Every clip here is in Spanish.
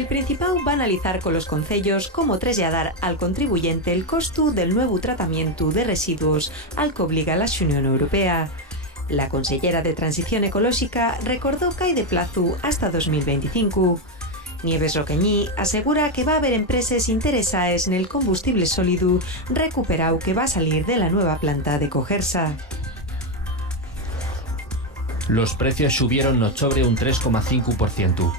El Principau va analizar con los concellos cómo traslladar al contribuyente el costo del nuevo tratamiento de residuos al que obliga la Unión Europea. La consellera de Transición Ecológica recordó que hay de plazo hasta 2025. Nieves Roqueñí asegura que va a haber empresas interesadas en el combustible sólido recuperado que va a salir de la nueva planta de Cogersa. Los precios subieron en octubre un 3,5%.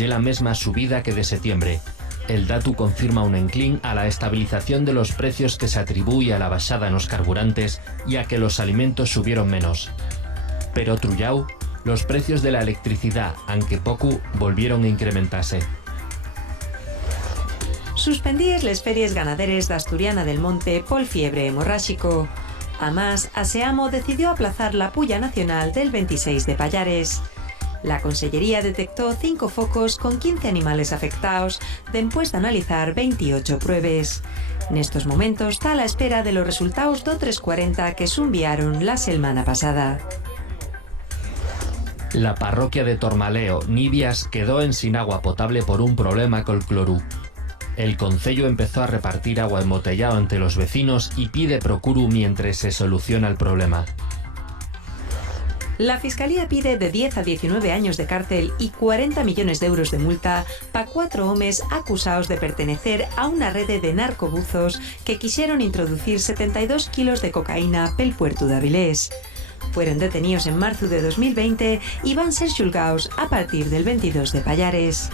Y la misma subida que de septiembre. El dato confirma un enclín a la estabilización de los precios que se atribuye a la bajada en los carburantes y a que los alimentos subieron menos. Pero trullau, los precios de la electricidad, aunque poco, volvieron a incrementarse. Suspendíes les ferias ganaderes de Asturiana del Monte por fiebre hemorrágico. Además, Aseamo decidió aplazar la puya nacional del 26 de Pallares. La Consellería detectó 5 focos con 15 animales afectados, después de analizar 28 pruebas. En estos momentos está a la espera de los resultados de 340 que se enviaron la semana pasada. La parroquia de Tormaleo, Nibias, quedó en sin agua potable por un problema con el clorú. El concello empezó a repartir agua embotellada entre los vecinos y pide procuru mientras se soluciona el problema. La Fiscalía pide de 10 a 19 años de cárcel y 40 millones de euros de multa para 4 hombres acusados de pertenecer a una red de narcobuzos que quisieron introducir 72 kilos de cocaína pel puerto de Avilés. Fueron detenidos en marzo de 2020 y van a ser juzgados a partir del 22 de Pallares.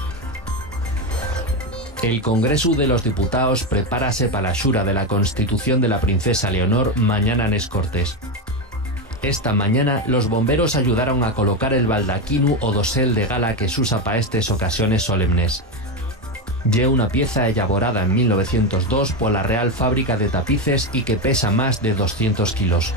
El Congreso de los Diputados prepárase para la xura de la Constitución de la Princesa Leonor mañana en es Cortes. Esta mañana los bomberos ayudaron a colocar el baldaquino o dosel de gala que se usa para estas ocasiones solemnes. Lle una pieza elaborada en 1902 por la Real Fábrica de Tapices y que pesa más de 200 kilos.